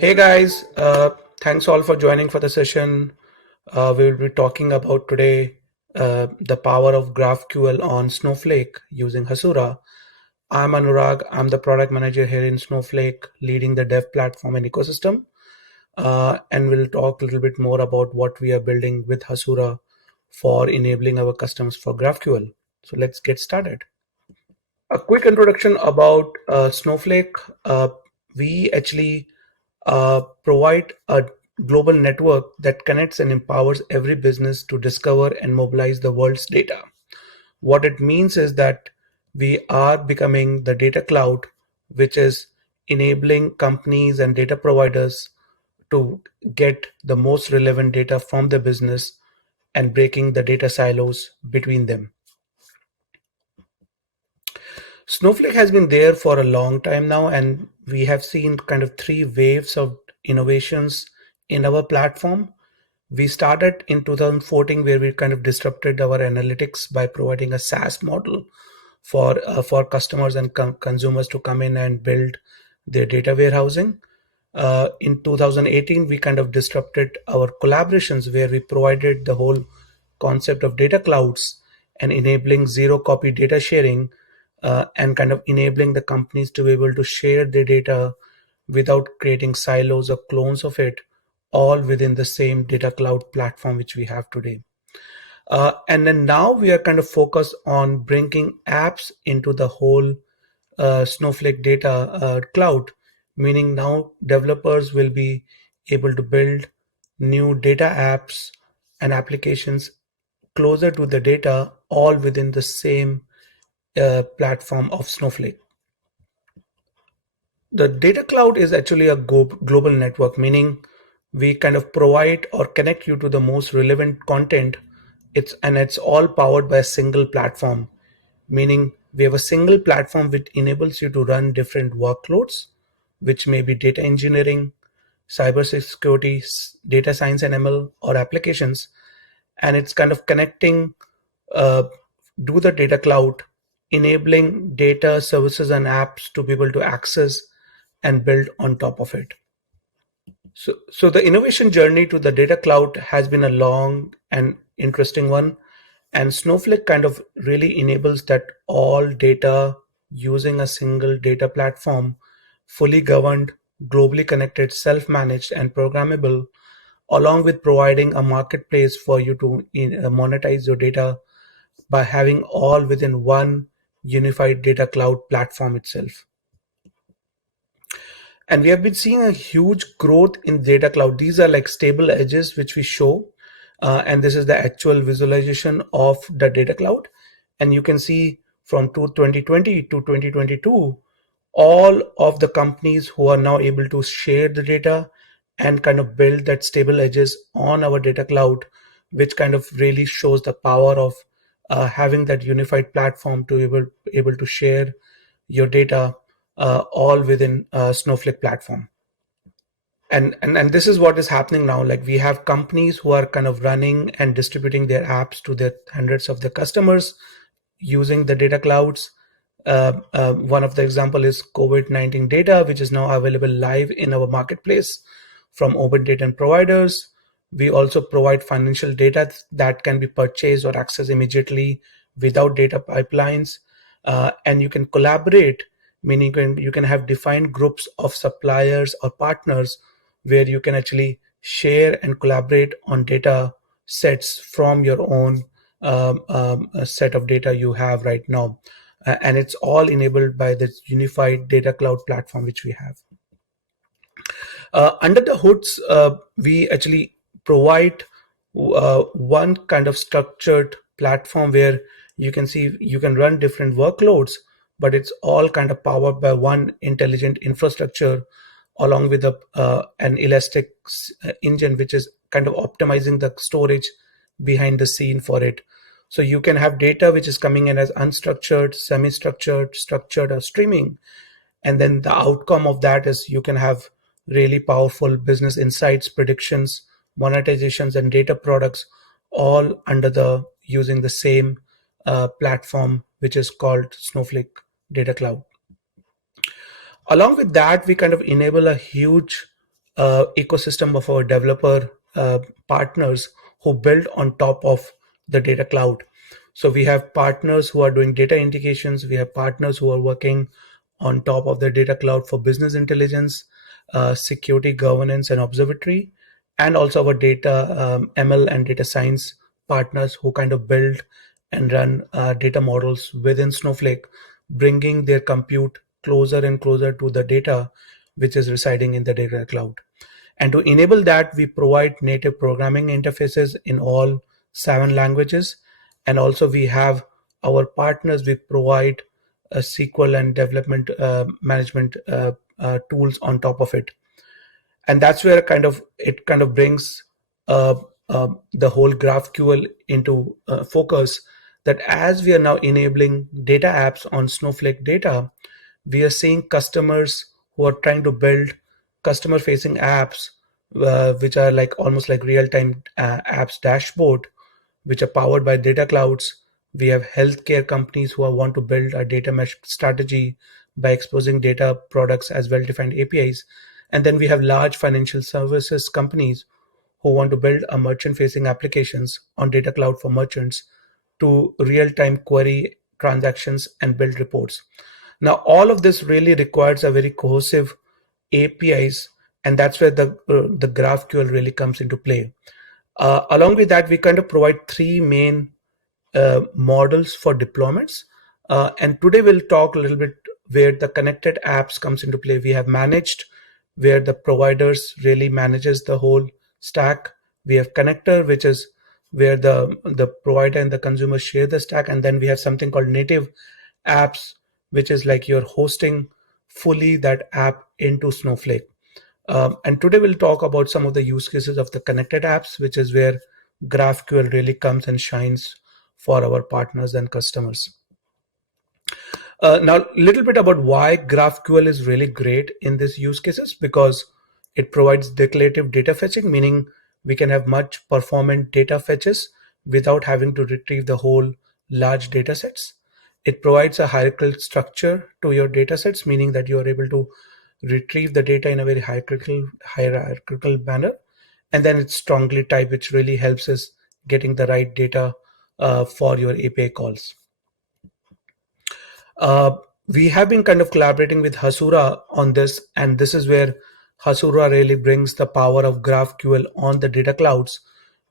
Hey guys, thanks all for joining for the session. We will be talking about today the power of GraphQL on Snowflake using Hasura. I'm Anurag. I'm the product manager here in Snowflake, leading the dev platform and ecosystem. And we'll talk a little bit more about what we are building with Hasura for enabling our customers for GraphQL. So let's get started. A quick introduction about Snowflake. We actually provide a global network that connects and empowers every business to discover and mobilize the world's data. What it means is that we are becoming the data cloud, which is enabling companies and data providers to get the most relevant data from the business and breaking the data silos between them. Snowflake has been there for a long time now, and we have seen kind of three waves of innovations in our platform. We started in 2014 where we kind of disrupted our analytics by providing a SaaS model for customers and consumers to come in and build their data warehousing. In 2018, we kind of disrupted our collaborations where we provided the whole concept of data clouds and enabling zero copy data sharing and kind of enabling the companies to be able to share their data without creating silos or clones of it, all within the same data cloud platform which we have today. And then now we are kind of focused on bringing apps into the whole Snowflake data cloud, meaning now developers will be able to build new data apps and applications closer to the data, all within the same platform of Snowflake. The data cloud is actually a global network, meaning we kind of provide or connect you to the most relevant content. It's all powered by a single platform, meaning we have a single platform which enables you to run different workloads, which may be data engineering, cybersecurity, data science and ML, or applications, and it's kind of connecting uh, do the data cloud, enabling data services and apps to be able to access and build on top of it. So the innovation journey to the data cloud has been a long and interesting one, and Snowflake kind of really enables that all data using a single data platform, fully governed, globally connected, self-managed, and programmable, along with providing a marketplace for you to monetize your data by having all within one unified data cloud platform itself. And we have been seeing a huge growth in data cloud. These are like stable edges which we show, and this is the actual visualization of the data cloud. And you can see from 2020 to 2022, all of the companies who are now able to share the data and kind of build that stable edges on our data cloud, which kind of really shows the power of having that unified platform to able to share your data all within Snowflake platform. And this is what is happening now. Like we have companies who are kind of running and distributing their apps to their hundreds of their customers using the data clouds. One of the example is COVID-19 data, which is now available live in our marketplace from open data and providers. We also provide financial data that can be purchased or accessed immediately without data pipelines. And you can collaborate, meaning you can have defined groups of suppliers or partners where you can actually share and collaborate on data sets from your own set of data you have right now. And it's all enabled by this unified data cloud platform which we have. Under the hoods, we actually provide one kind of structured platform where you can see you can run different workloads, but it's all kind of powered by one intelligent infrastructure along with an elastic engine, which is kind of optimizing the storage behind the scene for it. So you can have data which is coming in as unstructured, semi-structured, structured, or streaming, and then the outcome of that is you can have really powerful business insights, predictions, monetizations, and data products all under the using the same platform, which is called Snowflake Data Cloud. Along with that, we kind of enable a huge ecosystem of our developer partners who build on top of the data cloud. So we have partners who are doing data integrations. We have partners who are working on top of the data cloud for business intelligence, security, governance, and observatory, and also our data ML and data science partners who kind of build and run data models within Snowflake, bringing their compute closer and closer to the data which is residing in the data cloud. And to enable that, we provide native programming interfaces in all 7 languages. And also we have our partners, we provide SQL and development management tools on top of it. And that's where it kind of brings the whole GraphQL into focus, that as we are now enabling data apps on Snowflake data, we are seeing customers who are trying to build customer facing apps, which are like almost like real-time apps dashboard, which are powered by data clouds. We have healthcare companies who want to build a data mesh strategy by exposing data products as well-defined APIs. And then we have large financial services companies who want to build a merchant-facing applications on data cloud for merchants to real-time query transactions and build reports. Now, all of this really requires a very cohesive APIs, and that's where the GraphQL really comes into play. Along with that, we kind of provide 3 main models for deployments. And today we'll talk a little bit where the connected apps comes into play. We have managed, where the providers really manages the whole stack. We have connector, which is where the provider and the consumer share the stack. And then we have something called native apps, which is like you're hosting fully that app into Snowflake. And today we'll talk about some of the use cases of the connected apps, which is where GraphQL really comes and shines for our partners and customers. Now, a little bit about why GraphQL is really great in these use cases, because it provides declarative data fetching, meaning we can have much performant data fetches without having to retrieve the whole large data sets. It provides a hierarchical structure to your data sets, meaning that you are able to retrieve the data in a very hierarchical manner. And then it's strongly typed, which really helps us getting the right data for your API calls. Uh, we have been kind of collaborating with Hasura on this, and this is where Hasura really brings the power of GraphQL on the data clouds,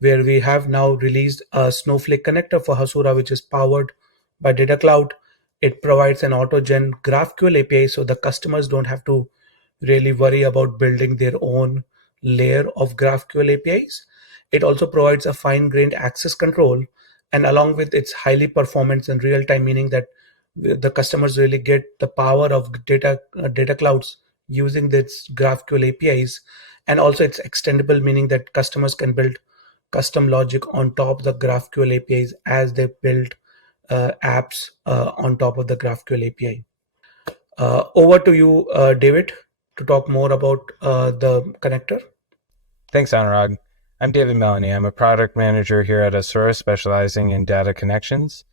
where we have now released a Snowflake connector for Hasura, which is powered by Data Cloud. It provides an auto-gen GraphQL API, so the customers don't have to really worry about building their own layer of GraphQL APIs. It also provides a fine-grained access control, and along with its highly performance and real-time, meaning that the customers really get the power of data clouds using this GraphQL APIs, and also it's extendable, meaning that customers can build custom logic on top of the GraphQL APIs as they build apps on top of the GraphQL API. Over to you, David, to talk more about the connector. Thanks, Anurag. I'm David Melanie. I'm a product manager here at Hasura, specializing in data connections.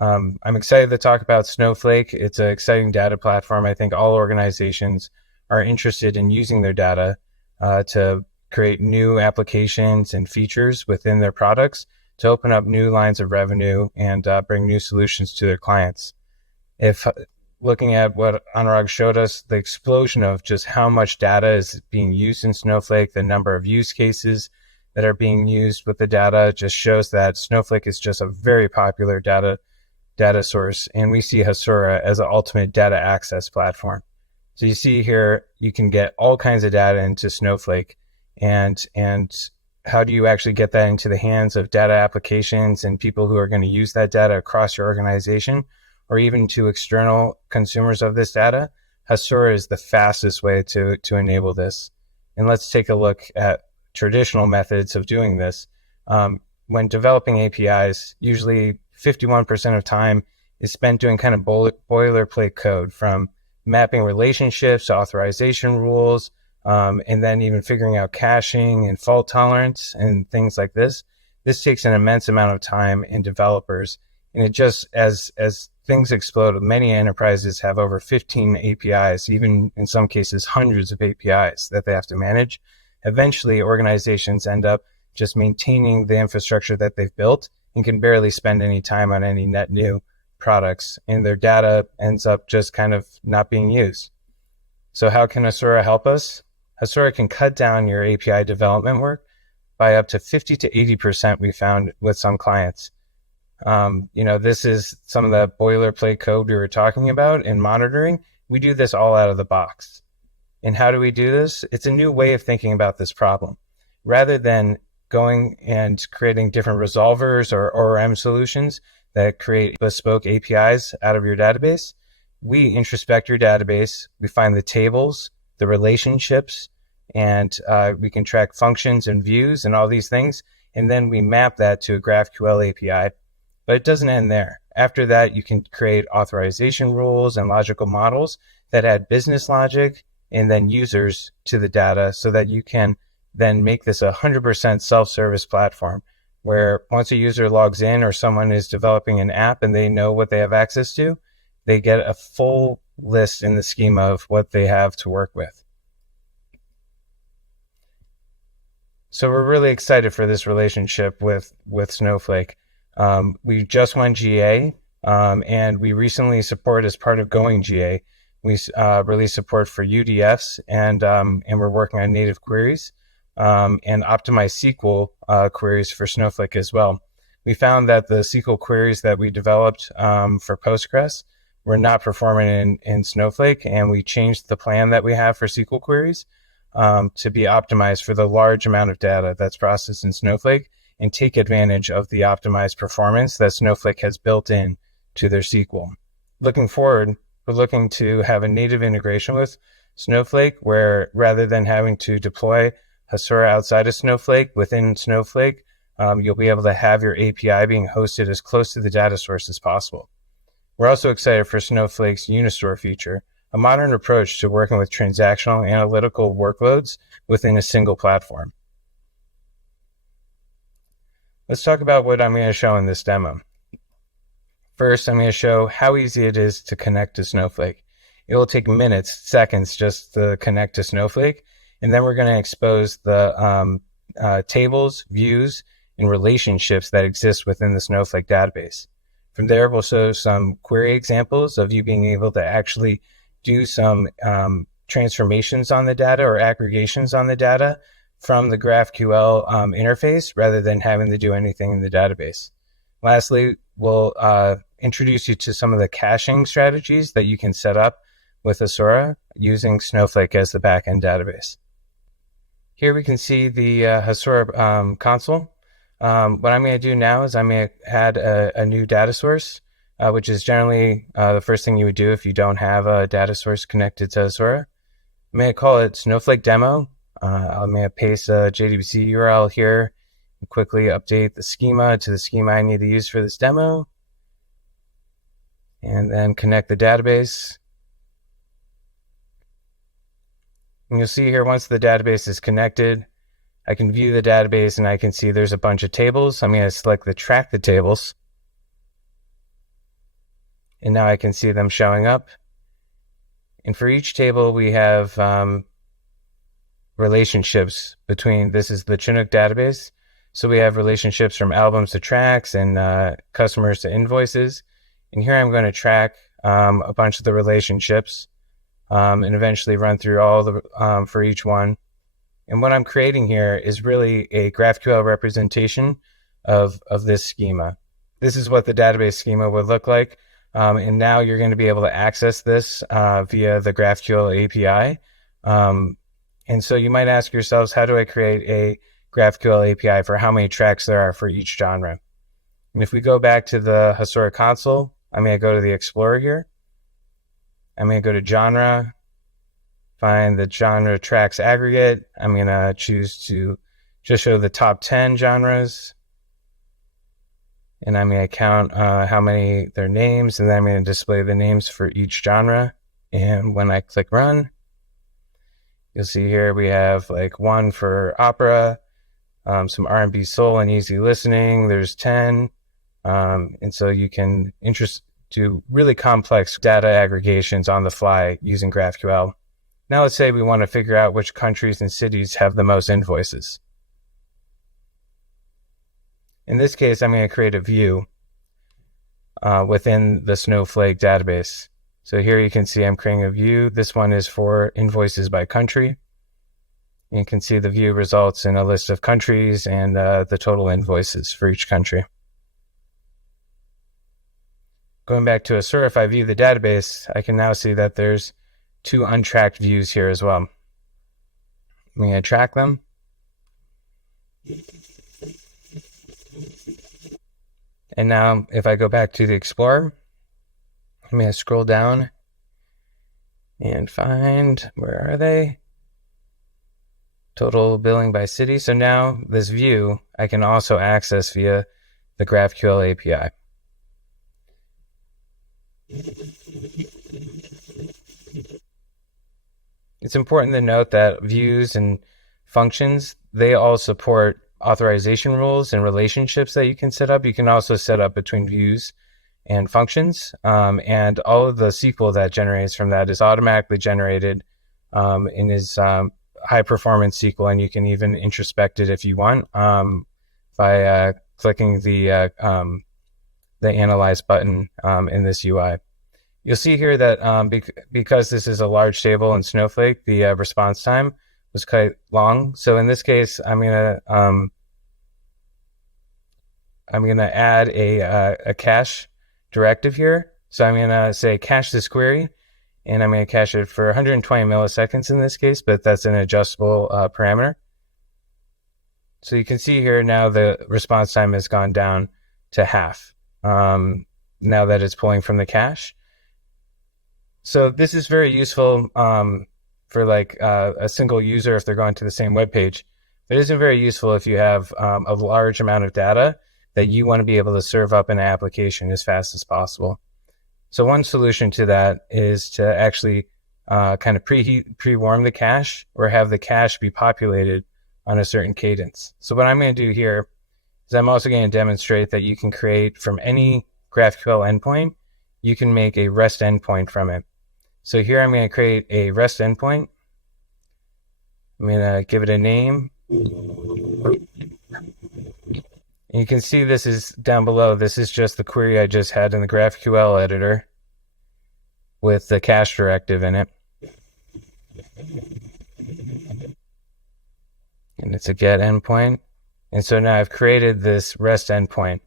I'm excited to talk about Snowflake. It's an exciting data platform. I think all organizations are interested in using their data to create new applications and features within their products to open up new lines of revenue and bring new solutions to their clients. If looking at what Anurag showed us, the explosion of just how much data is being used in Snowflake, the number of use cases that are being used with the data just shows that Snowflake is just a very popular data source. And we see Hasura as an ultimate data access platform. So you see here, you can get all kinds of data into Snowflake, and how do you actually get that into the hands of data applications and people who are going to use that data across your organization, or even to external consumers of this data? Hasura is the fastest way to enable this. And let's take a look at traditional methods of doing this. When developing APIs, usually 51% of time is spent doing kind of boilerplate code, from mapping relationships, authorization rules, and then even figuring out caching and fault tolerance and things like this. This takes an immense amount of time, and developers And it just, as things explode, many enterprises have over 15 APIs, even in some cases, hundreds of APIs that they have to manage. Eventually, organizations end up just maintaining the infrastructure that they've built and can barely spend any time on any net new products, and their data ends up just kind of not being used. So how can Hasura help us? Hasura can cut down your API development work by up to 50 to 80%, we found with some clients. This is some of the boilerplate code we were talking about in monitoring. We do this all out of the box. And how do we do this? It's a new way of thinking about this problem. Rather than going and creating different resolvers or ORM solutions that create bespoke APIs out of your database, we introspect your database, we find the tables, the relationships, and we can track functions and views and all these things, and then we map that to a GraphQL API. But it doesn't end there. After that, you can create authorization rules and logical models that add business logic and then users to the data so that you can then make this a 100% self-service platform where once a user logs in or someone is developing an app and they know what they have access to, they get a full list in the schema of what they have to work with. So we're really excited for this relationship with Snowflake. We just went GA, and we recently support as part of going GA. We released support for UDFs, and we're working on native queries and optimized SQL queries for Snowflake as well. We found that the SQL queries that we developed for Postgres were not performing in Snowflake, and we changed the plan that we have for SQL queries to be optimized for the large amount of data that's processed in Snowflake and take advantage of the optimized performance that Snowflake has built in to their SQL. Looking forward, we're looking to have a native integration with Snowflake where rather than having to deploy Hasura outside of Snowflake, within Snowflake, you'll be able to have your API being hosted as close to the data source as possible. We're also excited for Snowflake's Unistore feature, a modern approach to working with transactional analytical workloads within a single platform. Let's talk about what I'm going to show in this demo. First, I'm going to show how easy it is to connect to Snowflake. It will take minutes, seconds just to connect to Snowflake. And then we're going to expose the tables, views, and relationships that exist within the Snowflake database. From there, we'll show some query examples of you being able to actually do some transformations on the data or aggregations on the data from the GraphQL interface rather than having to do anything in the database. Lastly, we'll introduce you to some of the caching strategies that you can set up with Hasura using Snowflake as the backend database. Here we can see the Hasura console. What I'm going to do now is I'm going to add a new data source, which is generally the first thing you would do if you don't have a data source connected to Hasura. I'm going to call it Snowflake Demo. I'm going to paste a JDBC URL here and quickly update the schema to the schema I need to use for this demo. And then connect the database. And you'll see here once the database is connected, I can view the database and I can see there's a bunch of tables. I'm going to select the track the tables. And now I can see them showing up. And for each table, we have relationships between, this is the Chinook database. So we have relationships from albums to tracks and customers to invoices. And here I'm going to track a bunch of the relationships and eventually run through all the for each one. And what I'm creating here is really a GraphQL representation of this schema. This is what the database schema would look like. And now you're going to be able to access this via the GraphQL API. And so you might ask yourselves, how do I create a GraphQL API for how many tracks there are for each genre? And if we go back to the Hasura console, I'm going to go to the Explorer here. I'm going to go to genre, find the genre tracks aggregate. I'm going to choose to just show the top 10 genres. And I'm going to count how many their names, and then I'm going to display the names for each genre. And when I click run, you'll see here we have like one for opera, some R&B soul and easy listening. There's 10. And so you can do really complex data aggregations on the fly using GraphQL. Now let's say we want to figure out which countries and cities have the most invoices. In this case, I'm going to create a view within the Snowflake database. So here you can see I'm creating a view. This one is for invoices by country. You can see the view results in a list of countries and the total invoices for each country. Going back to Hasura, if I view the database, I can now see that there's 2 untracked views here as well. I'm going to track them. And now if I go back to the Explorer, I'm going to scroll down and find, where are they? Total billing by city. So now this view I can also access via the GraphQL API. It's important to note that views and functions, they all support authorization rules and relationships that you can set up. You can also set up between views and functions, and all of the SQL that generates from that is automatically generated in is high performance SQL, and you can even introspect it if you want by clicking the analyze button in this UI. You'll see here that because this is a large table in Snowflake, the response time was quite long. So in this case, I'm gonna add a cache directive here. So I'm gonna say cache this query, and I'm gonna cache it for 120 milliseconds in this case, but that's an adjustable parameter. So you can see here now the response time has gone down to half now that it's pulling from the cache. So this is very useful for like a single user if they're going to the same web page. But it isn't very useful if you have a large amount of data that you want to be able to serve up in an application as fast as possible. So one solution to that is to actually kind of pre-warm the cache or have the cache be populated on a certain cadence. So what I'm going to do here is I'm also going to demonstrate that you can create from any GraphQL endpoint, you can make a REST endpoint from it. So here I'm going to create a REST endpoint. I'm going to give it a name. And you can see this is down below. This is just the query I just had in the GraphQL editor with the cache directive in it. And it's a get endpoint. And so now I've created this REST endpoint.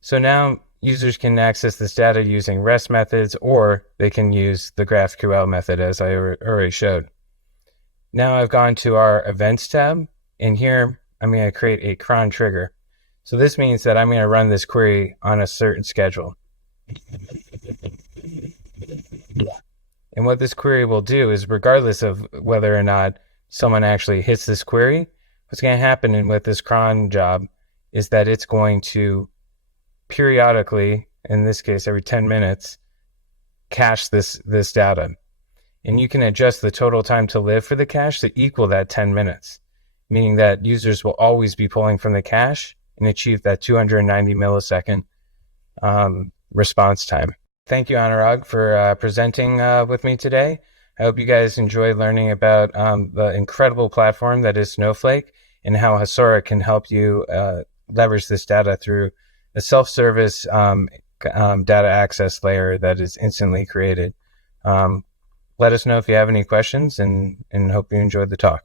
So now users can access this data using REST methods, or they can use the GraphQL method as I already showed. Now I've gone to our events tab, and here I'm going to create a cron trigger. So this means that I'm going to run this query on a certain schedule. And what this query will do is, regardless of whether or not someone actually hits this query, what's going to happen with this cron job is that it's going to periodically, in this case every 10 minutes, cache this data. And you can adjust the total time to live for the cache to equal that 10 minutes, meaning that users will always be pulling from the cache and achieve that 290 millisecond response time. Thank you, Anurag, for presenting with me today. I hope you guys enjoyed learning about the incredible platform that is Snowflake and how Hasura can help you leverage this data through a self-service data access layer that is instantly created. Let us know if you have any questions, and hope you enjoyed the talk.